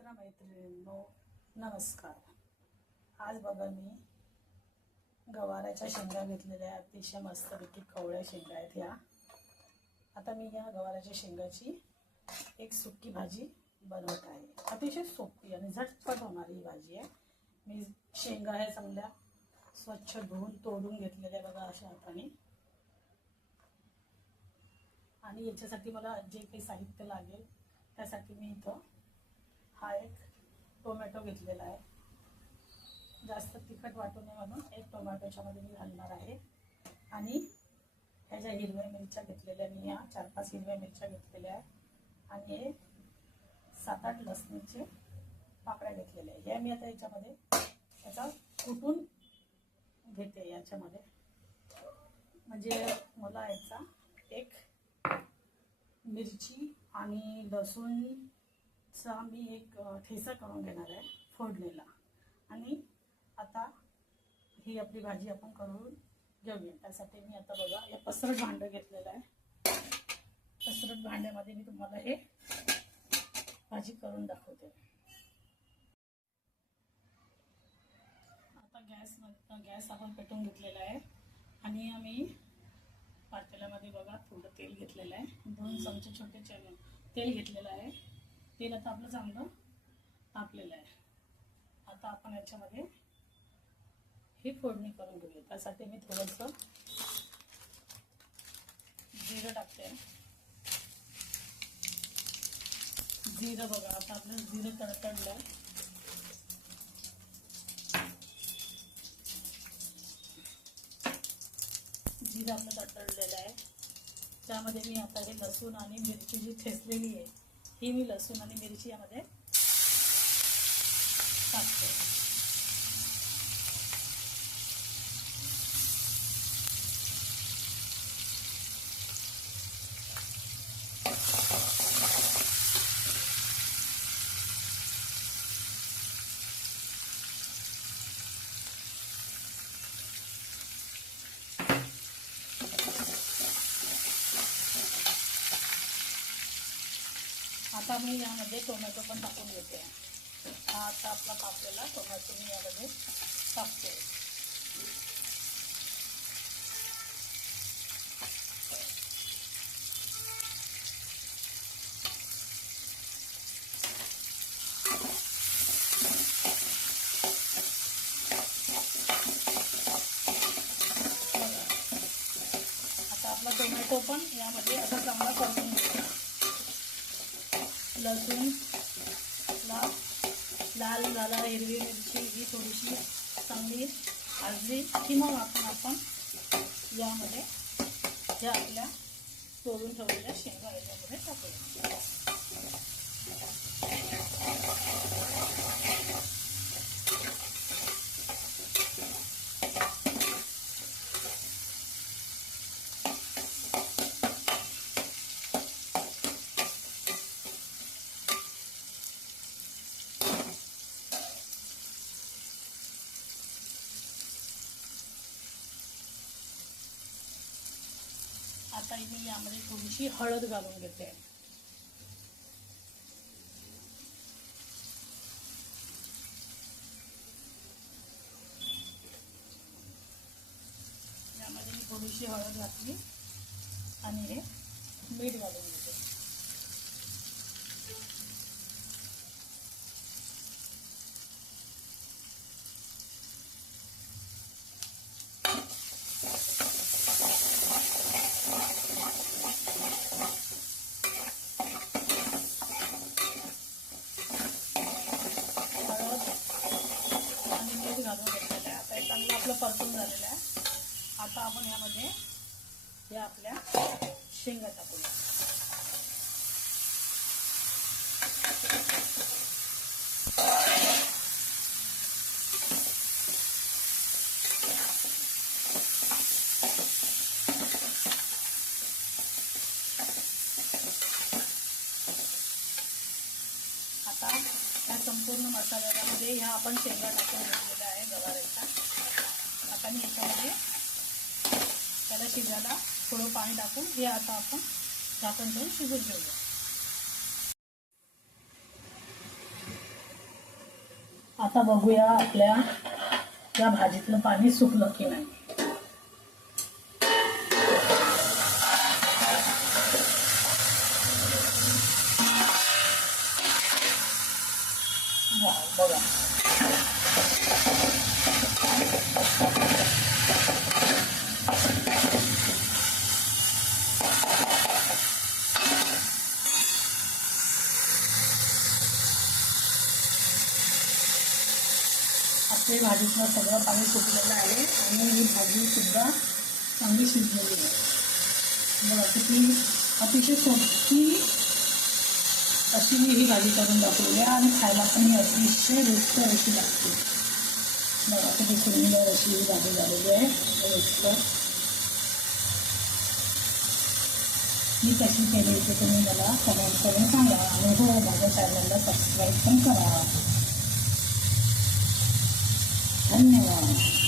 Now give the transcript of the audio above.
मित्रमैत्रिणींनो नमस्कार. आज बघा मी गवाराच्या शेंगा घेतलेल्या अतिशय मस्तपैकी कवळ्या शेंगा आहेत ह्या आता मी या गवाराच्या शेंगाची एक सुकी भाजी बनवत आहे. अतिशय सोपी आणि झटपट होणारी ही भाजी आहे. मी शेंगा ह्या चांगल्या स्वच्छ धुवून तोडून घेतलेल्या बघा अशा हाताने. आणि याच्यासाठी मला जे काही साहित्य लागेल त्यासाठी मी इथं हा एक टोमॅटो घेतलेला आहे. जास्त तिखट वाटू नये म्हणून एक टोमॅटोच्यामध्ये मी घालणार आहे. आणि ह्या ज्या हिरव्या मिरच्या घेतलेल्या मी ह्या चार पाच हिरव्या मिरच्या घेतलेल्या आहे आणि हे सात आठ लसणीचे पाकळ्या घेतलेल्या आहे ह्या मी आता याच्यामध्ये त्याचा कुटून घेते याच्यामध्ये. म्हणजे मला याचा एक मिरची आणि लसूण चा मी एक ठेसा ठेचा करून घेणार आहे फोडणीला आणि आता ही आपली भाजी आपण करून घेऊया. त्यासाठी मी आता बघा हे पसरट भांडं घेतलेलं आहे. पसरट भांड्यामध्ये मी तुम्हाला हे भाजी करून दाखवते. आता गॅस गॅस आपण पेटवून घेतलेला आहे. आणि आम्ही पातेल्यामध्ये बघा थोडं तेल घेतलेलं आहे. दोन चमचे छोटे तेल घेतलेलं आहे. तेल आता आपलं चांगलं तापलेलं आहे. आता आपण याच्यामध्ये ही फोडणी करून घेऊया. त्यासाठी मी थोडंसं जिरं टाकते. जिरं बघा आता आपलं जिरं तडतडलं आहे जिरं आपलं तडतडलेलं आहे. त्यामध्ये मी आता हे लसूण आणि मिरची जी ठेचलेली आहे ही मी लसूण आणि मिरची यामध्ये टाकते आता मी यामध्ये टोमॅटो पण टाकून घेते. हा आता आपला कापलेला टोमॅटो मी यामध्ये टाकते. आता आपला टोमॅटो पण यामध्ये असा चांगला परतून घेऊया लसूण ला लाल झाला हिरवी मिरची ही थोडीशी चांगली आजली की मग आपण आपण यामध्ये ह्या आपल्या तोडून ठेवलेल्या शेंगा याच्यामध्ये टाकूया. आता मी यामध्ये थोडीशी हळद घालून घेते. यामध्ये मी थोडीशी हळद घातली आणि हे मीठ घालून घेते हळद आणि मीठ घालून घेतलेलं आहे आता हे चांगलं आपलं परतून झालेलं आहे आता आपण यामध्ये या आपल्या शेंगा टाकूया. आता ह्या संपूर्ण मसाल्यामध्ये ह्या आपण शेंगा टाकून घेतलेल्या आहे गवाराच्या. आता मी याच्यामध्ये त्याला शिजायला थोडं पाणी टाकून हे आता आपण झाकण ठेवून शिजून घेऊया. आता बघूया आपल्या या भाजीतलं पाणी सुकलं की नाही. आपली भाजीतलं सगळं पाणी सुटलेलं आहे आणि ही भाजीसुद्धा चांगली शिजलेली आहे. बघा किती अतिशय सोपी अशी मी ही भाजी करून दाखवली आहे आणि खायला पण ही अतिशय रुस्त अशी लागते. बघा किती सुंदर अशी ही भाजी झालेली आहे. रुस्त मी कशी केली होती तुम्ही मला कमेंट करून सांगा. आणि हो माझ्या चॅनलला सबस्क्राईब पण करा. 嗯。